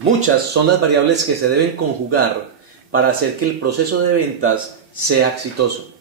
Muchas son las variables que se deben conjugar para hacer que el proceso de ventas sea exitoso.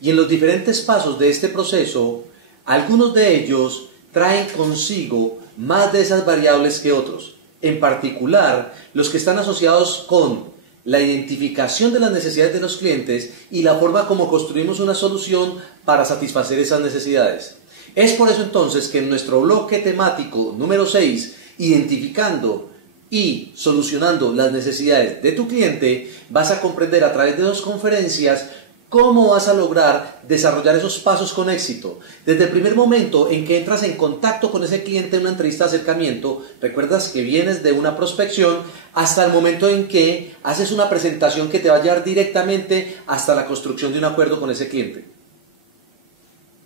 Y en los diferentes pasos de este proceso, algunos de ellos traen consigo más de esas variables que otros. En particular, los que están asociados con la identificación de las necesidades de los clientes y la forma como construimos una solución para satisfacer esas necesidades. Es por eso entonces que en nuestro bloque temático número 6, identificando y solucionando las necesidades de tu cliente, vas a comprender a través de 2 conferencias cómo vas a lograr desarrollar esos pasos con éxito. Desde el primer momento en que entras en contacto con ese cliente en una entrevista de acercamiento, recuerdas que vienes de una prospección, hasta el momento en que haces una presentación que te va a llevar directamente hasta la construcción de un acuerdo con ese cliente.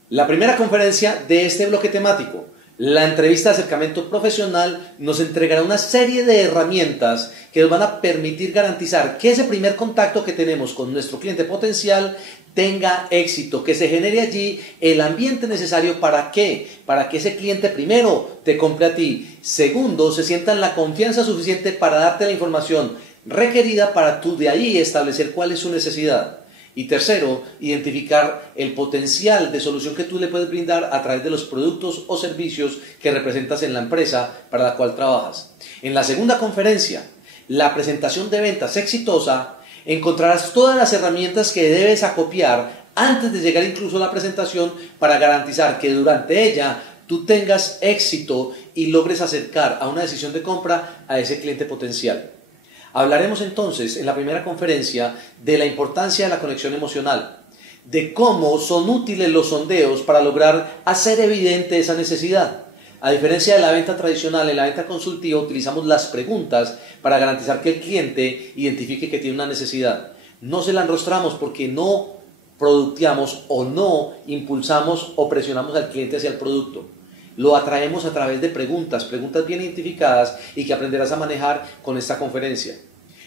La primera conferencia de este bloque temático, la entrevista de acercamiento profesional, nos entregará una serie de herramientas que nos van a permitir garantizar que ese primer contacto que tenemos con nuestro cliente potencial tenga éxito, que se genere allí el ambiente necesario para que ese cliente primero te compre a ti, segundo, se sienta en la confianza suficiente para darte la información requerida para tú de ahí establecer cuál es su necesidad. Y tercero, identificar el potencial de solución que tú le puedes brindar a través de los productos o servicios que representas en la empresa para la cual trabajas. En la segunda conferencia, la presentación de ventas exitosa, encontrarás todas las herramientas que debes acopiar antes de llegar incluso a la presentación para garantizar que durante ella tú tengas éxito y logres acercar a una decisión de compra a ese cliente potencial. Hablaremos entonces en la primera conferencia de la importancia de la conexión emocional, de cómo son útiles los sondeos para lograr hacer evidente esa necesidad. A diferencia de la venta tradicional, en la venta consultiva utilizamos las preguntas para garantizar que el cliente identifique que tiene una necesidad. No se la enrostramos porque no producteamos o no impulsamos o presionamos al cliente hacia el producto. Lo atraemos a través de preguntas bien identificadas y que aprenderás a manejar con esta conferencia.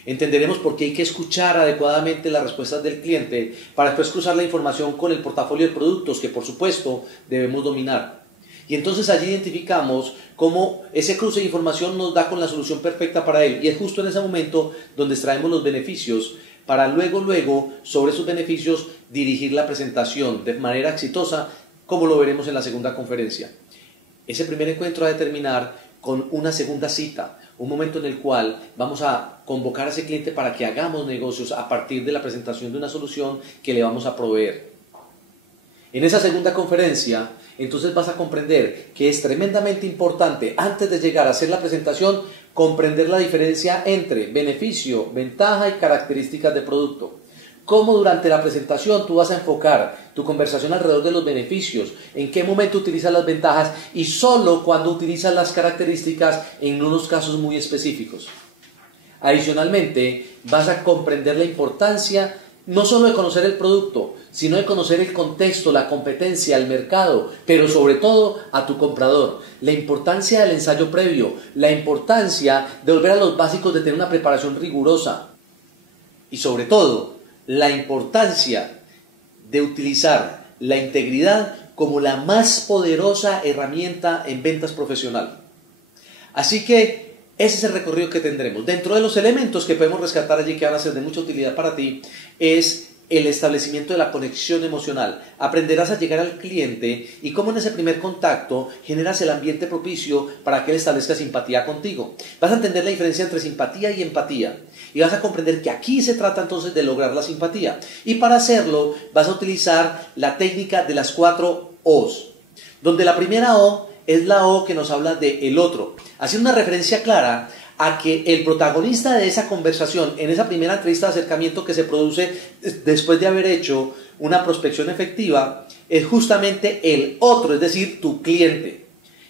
Entenderemos por qué hay que escuchar adecuadamente las respuestas del cliente para después cruzar la información con el portafolio de productos que por supuesto debemos dominar. Y entonces allí identificamos cómo ese cruce de información nos da con la solución perfecta para él. Y es justo en ese momento donde extraemos los beneficios para luego sobre esos beneficios dirigir la presentación de manera exitosa, como lo veremos en la segunda conferencia. Ese primer encuentro va a terminar con una segunda cita, un momento en el cual vamos a convocar a ese cliente para que hagamos negocios a partir de la presentación de una solución que le vamos a proveer. En esa segunda conferencia, entonces vas a comprender que es tremendamente importante, antes de llegar a hacer la presentación, comprender la diferencia entre beneficio, ventaja y características de producto. Cómo durante la presentación tú vas a enfocar tu conversación alrededor de los beneficios, en qué momento utilizas las ventajas y solo cuando utilizas las características en unos casos muy específicos. Adicionalmente, vas a comprender la importancia no solo de conocer el producto, sino de conocer el contexto, la competencia, el mercado, pero sobre todo a tu comprador. La importancia del ensayo previo, la importancia de volver a los básicos de tener una preparación rigurosa y sobre todo, la importancia de utilizar la integridad como la más poderosa herramienta en ventas profesional. Así que ese es el recorrido que tendremos. Dentro de los elementos que podemos rescatar allí que van a ser de mucha utilidad para ti es el establecimiento de la conexión emocional. Aprenderás a llegar al cliente y cómo en ese primer contacto generas el ambiente propicio para que él establezca simpatía contigo. Vas a entender la diferencia entre simpatía y empatía y vas a comprender que aquí se trata entonces de lograr la simpatía. Y para hacerlo vas a utilizar la técnica de las 4 O's, donde la primera O es la O que nos habla de el otro, haciendo una referencia clara a que el protagonista de esa conversación, en esa primera entrevista de acercamiento que se produce después de haber hecho una prospección efectiva, es justamente el otro, es decir, tu cliente.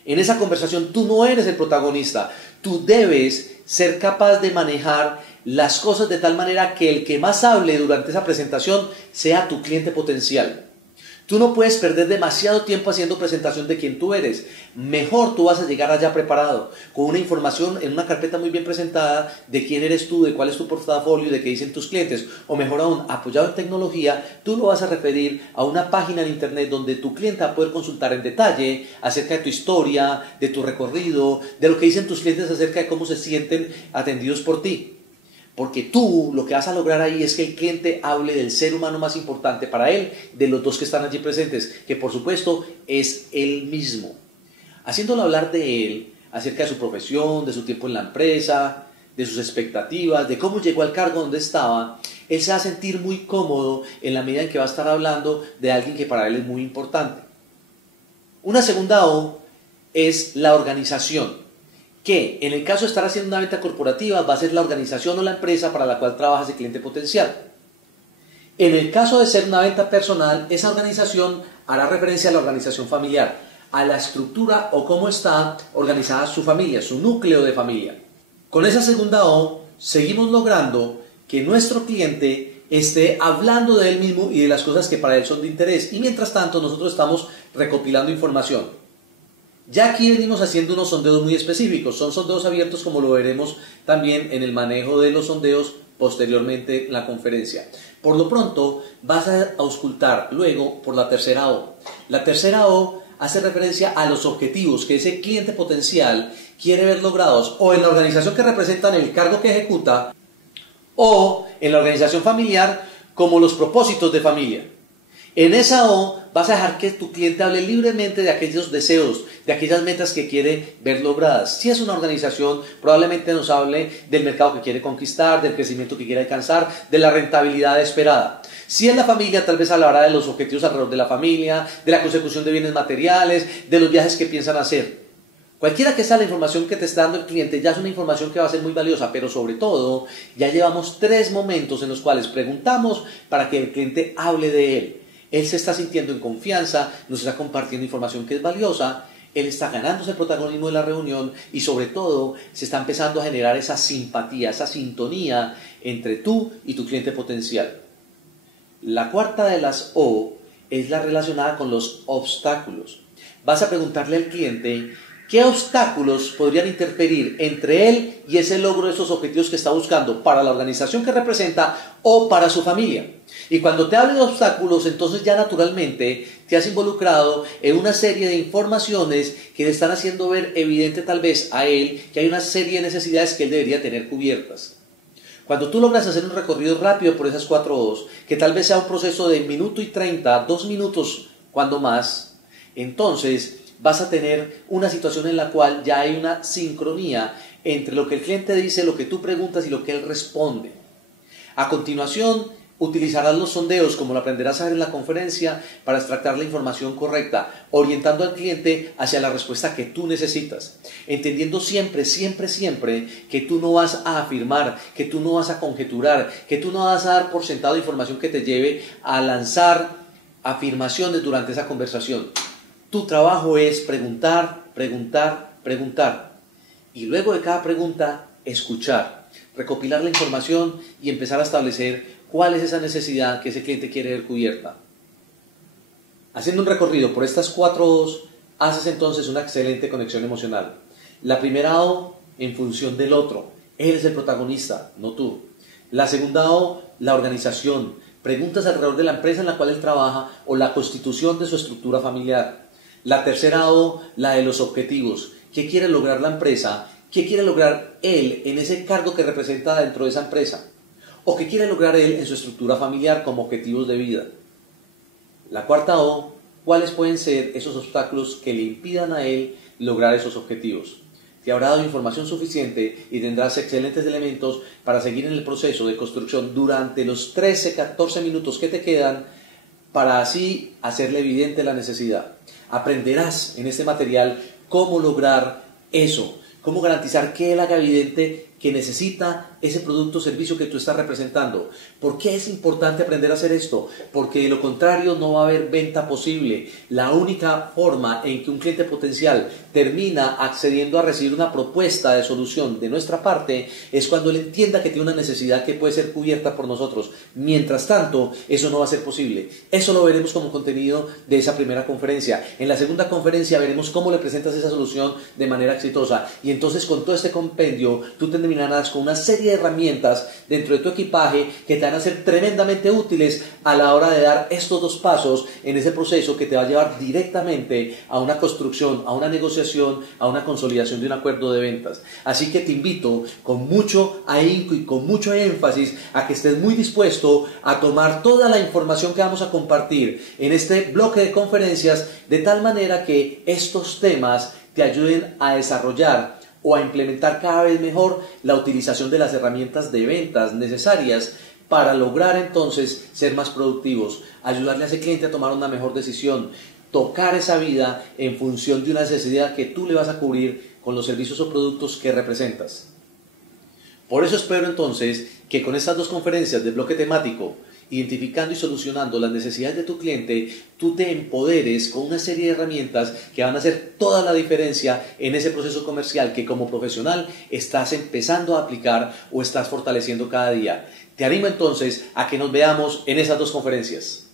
En esa conversación tú no eres el protagonista, tú debes ser capaz de manejar las cosas de tal manera que el que más hable durante esa presentación sea tu cliente potencial. Tú no puedes perder demasiado tiempo haciendo presentación de quién tú eres. Mejor tú vas a llegar allá preparado, con una información en una carpeta muy bien presentada de quién eres tú, de cuál es tu portafolio, de qué dicen tus clientes. O mejor aún, apoyado en tecnología, tú lo vas a referir a una página en internet donde tu cliente va a poder consultar en detalle acerca de tu historia, de tu recorrido, de lo que dicen tus clientes acerca de cómo se sienten atendidos por ti. Porque tú lo que vas a lograr ahí es que el cliente hable del ser humano más importante para él, de los dos que están allí presentes, que por supuesto es él mismo. Haciéndolo hablar de él, acerca de su profesión, de su tiempo en la empresa, de sus expectativas, de cómo llegó al cargo donde estaba, él se va a sentir muy cómodo en la medida en que va a estar hablando de alguien que para él es muy importante. Una segunda O es la organización, que en el caso de estar haciendo una venta corporativa va a ser la organización o la empresa para la cual trabaja ese cliente potencial. En el caso de ser una venta personal, esa organización hará referencia a la organización familiar, a la estructura o cómo está organizada su familia, su núcleo de familia. Con esa segunda O, seguimos logrando que nuestro cliente esté hablando de él mismo y de las cosas que para él son de interés. Y mientras tanto, nosotros estamos recopilando información. Ya aquí venimos haciendo unos sondeos muy específicos, son sondeos abiertos como lo veremos también en el manejo de los sondeos posteriormente en la conferencia. Por lo pronto vas a auscultar luego por la tercera O. La tercera O hace referencia a los objetivos que ese cliente potencial quiere ver logrados o en la organización que representan el cargo que ejecuta o en la organización familiar como los propósitos de familia. En esa O vas a dejar que tu cliente hable libremente de aquellos deseos, de aquellas metas que quiere ver logradas. Si es una organización, probablemente nos hable del mercado que quiere conquistar, del crecimiento que quiere alcanzar, de la rentabilidad esperada. Si es la familia, tal vez hablará de los objetivos alrededor de la familia, de la consecución de bienes materiales, de los viajes que piensan hacer. Cualquiera que sea la información que te está dando el cliente, ya es una información que va a ser muy valiosa, pero sobre todo, ya llevamos 3 momentos en los cuales preguntamos para que el cliente hable de él. Él se está sintiendo en confianza, nos está compartiendo información que es valiosa, él está ganándose el protagonismo de la reunión y sobre todo se está empezando a generar esa simpatía, esa sintonía entre tú y tu cliente potencial. La cuarta de las O es la relacionada con los obstáculos. Vas a preguntarle al cliente qué obstáculos podrían interferir entre él y ese logro de esos objetivos que está buscando para la organización que representa o para su familia. Y cuando te hable de obstáculos, entonces ya naturalmente te has involucrado en una serie de informaciones que le están haciendo ver evidente tal vez a él que hay una serie de necesidades que él debería tener cubiertas. Cuando tú logras hacer un recorrido rápido por esas 4 O's, que tal vez sea un proceso de 1 minuto y 30, 2 minutos cuando más, entonces vas a tener una situación en la cual ya hay una sincronía entre lo que el cliente dice, lo que tú preguntas y lo que él responde. A continuación, utilizarás los sondeos, como lo aprenderás a ver en la conferencia, para extractar la información correcta, orientando al cliente hacia la respuesta que tú necesitas. Entendiendo siempre, siempre, siempre que tú no vas a afirmar, que tú no vas a conjeturar, que tú no vas a dar por sentado información que te lleve a lanzar afirmaciones durante esa conversación. Tu trabajo es preguntar, preguntar, preguntar. Y luego de cada pregunta, escuchar, recopilar la información y empezar a establecer cuál es esa necesidad que ese cliente quiere ver cubierta. Haciendo un recorrido por estas 4 O's, haces entonces una excelente conexión emocional. La primera O, en función del otro. Él es el protagonista, no tú. La segunda O, la organización. Preguntas alrededor de la empresa en la cual él trabaja o la constitución de su estructura familiar. La tercera O, la de los objetivos. ¿Qué quiere lograr la empresa? ¿Qué quiere lograr él en ese cargo que representa dentro de esa empresa? ¿O qué quiere lograr él en su estructura familiar como objetivos de vida? La cuarta O, ¿cuáles pueden ser esos obstáculos que le impidan a él lograr esos objetivos? Te habrá dado información suficiente y tendrás excelentes elementos para seguir en el proceso de construcción durante los 13-14 minutos que te quedan para así hacerle evidente la necesidad. Aprenderás en este material cómo lograr eso, cómo garantizar que él haga evidente que necesita ese producto o servicio que tú estás representando. ¿Por qué es importante aprender a hacer esto? Porque de lo contrario no va a haber venta posible. La única forma en que un cliente potencial termina accediendo a recibir una propuesta de solución de nuestra parte es cuando él entienda que tiene una necesidad que puede ser cubierta por nosotros. Mientras tanto, eso no va a ser posible. Eso lo veremos como contenido de esa primera conferencia. En la segunda conferencia veremos cómo le presentas esa solución de manera exitosa. Y entonces con todo este compendio, tú terminarás con una serie de herramientas dentro de tu equipaje que te van a ser tremendamente útiles a la hora de dar estos dos pasos en ese proceso que te va a llevar directamente a una construcción, a una negociación, a una consolidación de un acuerdo de ventas. Así que te invito con mucho ahínco y con mucho énfasis a que estés muy dispuesto a tomar toda la información que vamos a compartir en este bloque de conferencias de tal manera que estos temas te ayuden a desarrollar o a implementar cada vez mejor la utilización de las herramientas de ventas necesarias para lograr entonces ser más productivos, ayudarle a ese cliente a tomar una mejor decisión, tocar esa vida en función de una necesidad que tú le vas a cubrir con los servicios o productos que representas. Por eso espero entonces que con estas dos conferencias de bloque temático, identificando y solucionando las necesidades de tu cliente, tú te empoderes con una serie de herramientas que van a hacer toda la diferencia en ese proceso comercial que como profesional estás empezando a aplicar o estás fortaleciendo cada día. Te animo entonces a que nos veamos en esas dos conferencias.